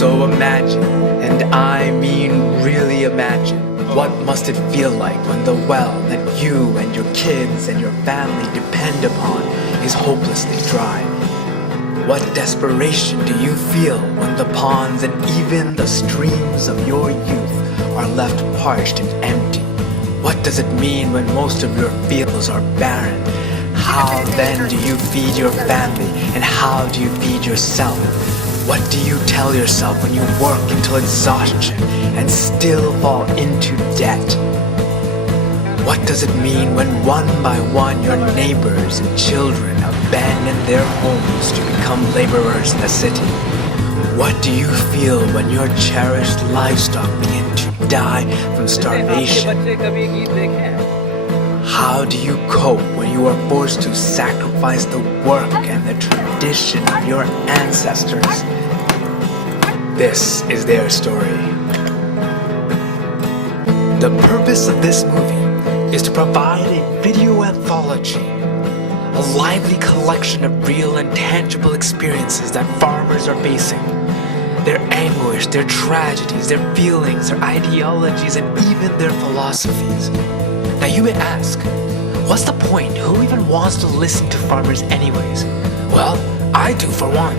So imagine, and I mean really imagine, what must it feel like when the well that you and your kids and your family depend upon is hopelessly dry? What desperation do you feel when the ponds and even the streams of your youth are left parched and empty? What does it mean when most of your fields are barren? How then do you feed your family, and how do you feed yourself? What do you tell yourself when you work until exhaustion and still fall into debt? What does it mean when one by one your neighbors and children abandon their homes to become laborers in the city? What do you feel when your cherished livestock begin to die from starvation? How do you cope when you are forced to sacrifice the work and the tradition of your ancestors? This is their story. The purpose of this movie is to provide a video anthology, a lively collection of real and tangible experiences that farmers are facing. Their anguish, their tragedies, their feelings, their ideologies, and even their philosophies. Now you may ask, what's the point? Who even wants to listen to farmers anyways? Well, I do for one.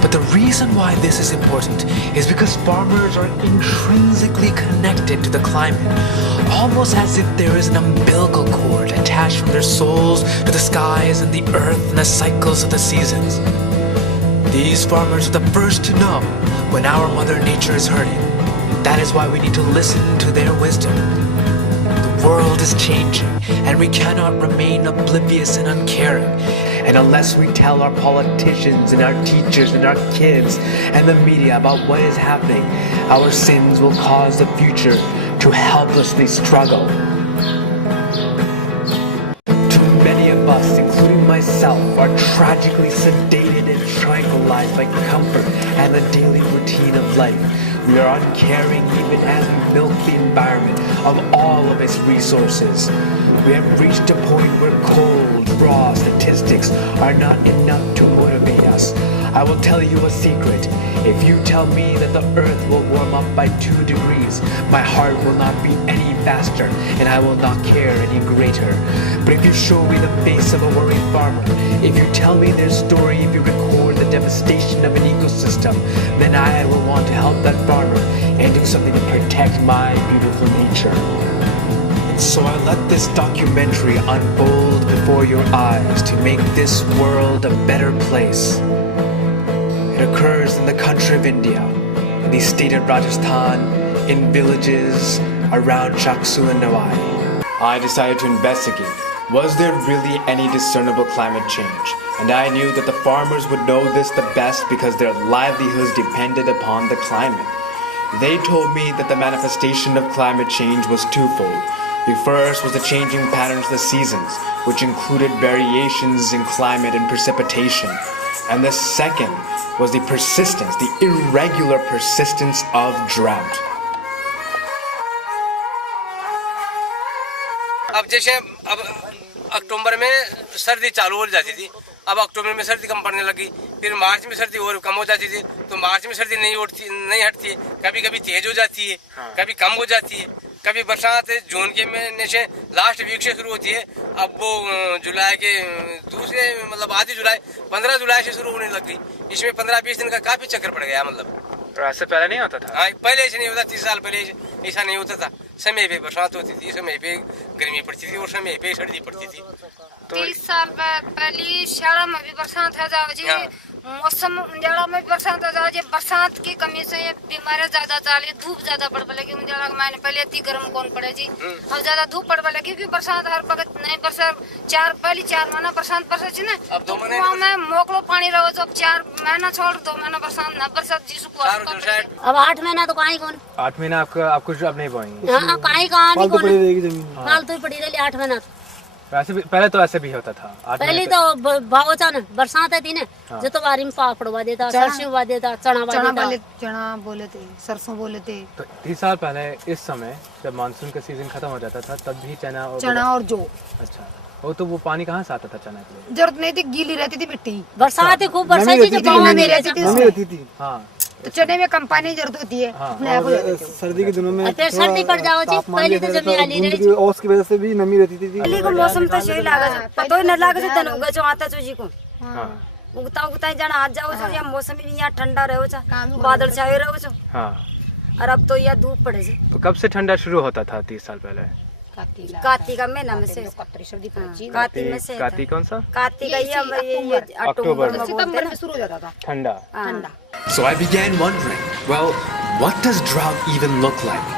But the reason why this is important is because farmers are intrinsically connected to the climate, almost as if there is an umbilical cord attached from their souls to the skies and the earth and the cycles of the seasons. These farmers are the first to know when our Mother Nature is hurting. That is why we need to listen to their wisdom. The world is changing, and we cannot remain oblivious and uncaring. And unless we tell our politicians and our teachers and our kids and the media about what is happening, our sins will cause the future to helplessly struggle. Too many of us, including myself, are tragically sedated and tranquilized by comfort and the daily routine of life. We are uncaring even as we milk the environment of all of its resources. We have reached a point where cold, raw statistics are not enough to motivate us. I will tell you a secret. If you tell me that the earth will warm up by 2 degrees, my heart will not beat any faster and I will not care any greater. But if you show me the face of a worried farmer, if you tell me their story, if you record the devastation of an ecosystem, then I will want to help that farmer and do something to protect my beautiful nature. And so I let this documentary unfold before your eyes to make this world a better place. It occurs in the country of India, in the state of Rajasthan, in villages around Chaksu and Nawai. I decided to investigate, was there really any discernible climate change? And I knew that the farmers would know this the best because their livelihoods depended upon the climate. They told me that the manifestation of climate change was twofold. The first was the changing patterns of the seasons, which included variations in climate and precipitation. And the second was the persistence, the irregular persistence of drought. अब जैसे अब अक्टूबर में सर्दी चालू हो जाती थी, अब अक्टूबर में सर्दी कम पड़ने लगी, फिर मार्च में सर्दी और कम हो जाती थी, तो मार्च में सर्दी नहीं हटती है, कभी कभी तेज हो जाती है, कभी कम हो जाती है, कभी बरसात जून के महीने से लास्ट वीक से शुरू होती है, अब वो जुलाई के दूसरे मतलब आधी जुलाई 15 जुलाई से शुरू होने लग गई। इसमें 15-20 दिन का काफी चक्कर पड़ गया मतलब। ऐसे पहले नहीं होता था? हाँ, पहले ऐसे नहीं होता, 30 साल पहले ऐसा नहीं होता था। समय पे बरसात होती थी, समय पे गर्मी पड़ती थी और समय पे सर्दी पड़ती थी। 30 साल पहले शाला में भी बरसात है जाओ जी, मौसम उंजाला में बरसात है जाओ जी, बरसात की कमी से बीमारियां ज्यादा चाली, धूप ज्यादा पड़ पड़े कि उंजाला के महीने पहले इतनी गर्म कौन पड़े जी, अब ज्यादा धूप पड़ पड़े क्योंकि बरसात हर वक्त नहीं बरसात, 4 महीना बरसात बरसे जी ना, अब 2 महीने में मोकलो पानी रहो तो 4 महीना छोड़ 2 महीना बरसात न बरसात जी सुखो। अब 8 महीना तो कहीं कौन, 8 महीना आपको अब नहीं बोएंगे? हाँ कहीं कहाँ नहीं कौन, फालतू पड़ी रही 8 महीना। वैसे भी पहले तो ऐसे भी होता था, पहले तो भावचा ना बरसात है ना, जो तो बारी में पापड़ बा देता, सरसों बा देता, चना बोले थे, सरसों बोले थे। तो 30 साल पहले इस समय जब मानसून का सीजन खत्म हो जाता था तब भी चना और जौ। अच्छा, वो पानी कहाँ से आता था चना के लिए? जरूरत नहीं थी, गीली रहती थी मिट्टी, बरसात खूब बरसाती जो गाँव में रहती थी। हाँ, तो चने में कम पानी की जरूरत होती है सर्दी के दिनों में और फिर सर्दी पड़ जाओ जी पहले तो जब आली रही और उसकी वजह से भी नमी रहती थी। पहले को मौसम तो सही लागे पतो ही न लागे से तन उगे जो आता जी को हाँ उगता जाना आज जाओ छो या मौसम भी यहाँ ठंडा रहो छो बादल छाए रहो छो हाँ। और अब तो यह धूप पड़े छे। तो कब से ठंडा शुरू होता था 30 साल पहले? कार्तिक का महीना में से कार्तिक में से कार्तिक कौन सा? कार्तिक का ये अक्टूबर में सितंबर में शुरू हो जाता था ठंडा। ठंडा। So I began wondering, well, what does drought even look like?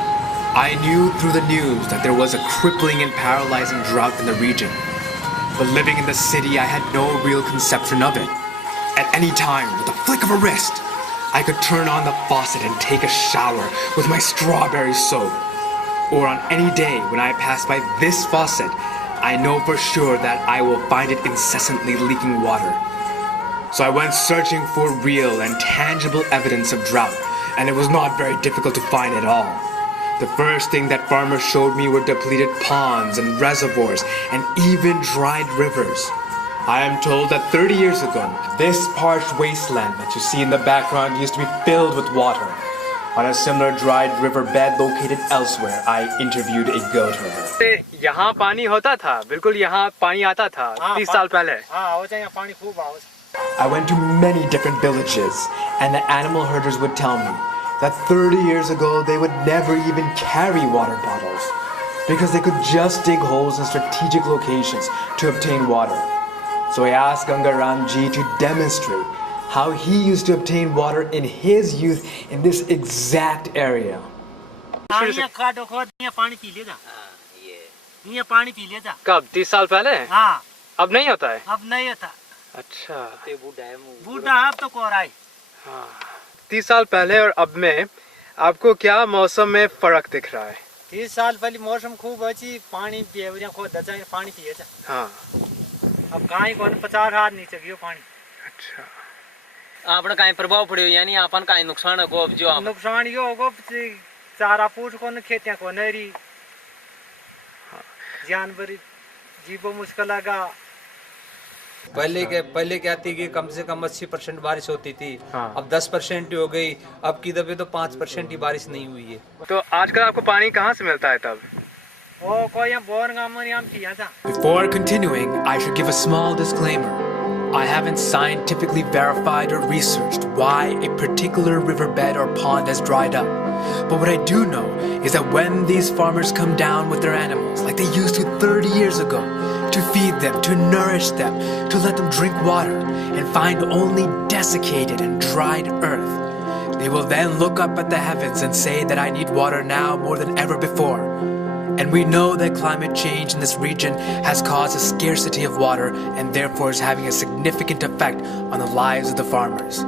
I knew through the news that there was a crippling and paralyzing drought in the region. But living in the city, I had no real conception of it. At any time, with a flick of a wrist, I could turn on the faucet and take a shower with my strawberry soap. Or on any day when I pass by this faucet, I know for sure that I will find it incessantly leaking water. So I went searching for real and tangible evidence of drought, and it was not very difficult to find at all. The first thing that farmers showed me were depleted ponds and reservoirs and even dried rivers. I am told that 30 years ago, this parched wasteland that you see in the background used to be filled with water. On a similar dried riverbed located elsewhere, I interviewed a goat herder. यहाँ पानी होता था, बिल्कुल यहाँ पानी आता था 30 साल पहले। I went to many different villages, and the animal herders would tell me that 30 years ago they would never even carry water bottles because they could just dig holes in strategic locations to obtain water. So I asked Gangaram Ji to demonstrate how he used to obtain water in his youth in this exact area. कब 30 साल पहले? हाँ अब नहीं होता है? अब नहीं होता। अच्छा बूढ़ा अब तो कोराई। हाँ 30 साल पहले और अब में आपको क्या मौसम में फर्क दिख रहा है? 30 साल पहले मौसम खूब अच्छी पानी पिए खो दचा पानी पिए था। हाँ अब कहीं को 50 हाथ नीचे गयो पानी। अच्छा आपने कहीं प्रभाव पड़े यानी अपन कहीं नुकसान है को जो नुकसान ये होगो चारा पूछ को न खेतियां को नरी जानवर जीवो मुश्किल लगा। पहले क्या थी कि कम से कम 80% बारिश होती थी। हाँ। अब 10% ही हो गई। अब की दफे तो 5% ही बारिश नहीं हुई है। तो आजकल आपको पानी कहाँ से मिलता है तब? ओ कोई यहाँ बोर गामन यहाँ पिया था। Before continuing, I should give a small disclaimer. I haven't scientifically verified or researched why a particular riverbed or pond has dried up. But what I do know is that when these farmers come down with their animals, like they used to 30 years ago, to feed them, to nourish them, to let them drink water, and find only desiccated and dried earth, they will then look up at the heavens and say that I need water now more than ever before. And we know that climate change in this region has caused a scarcity of water and therefore is having a significant effect on the lives of the farmers.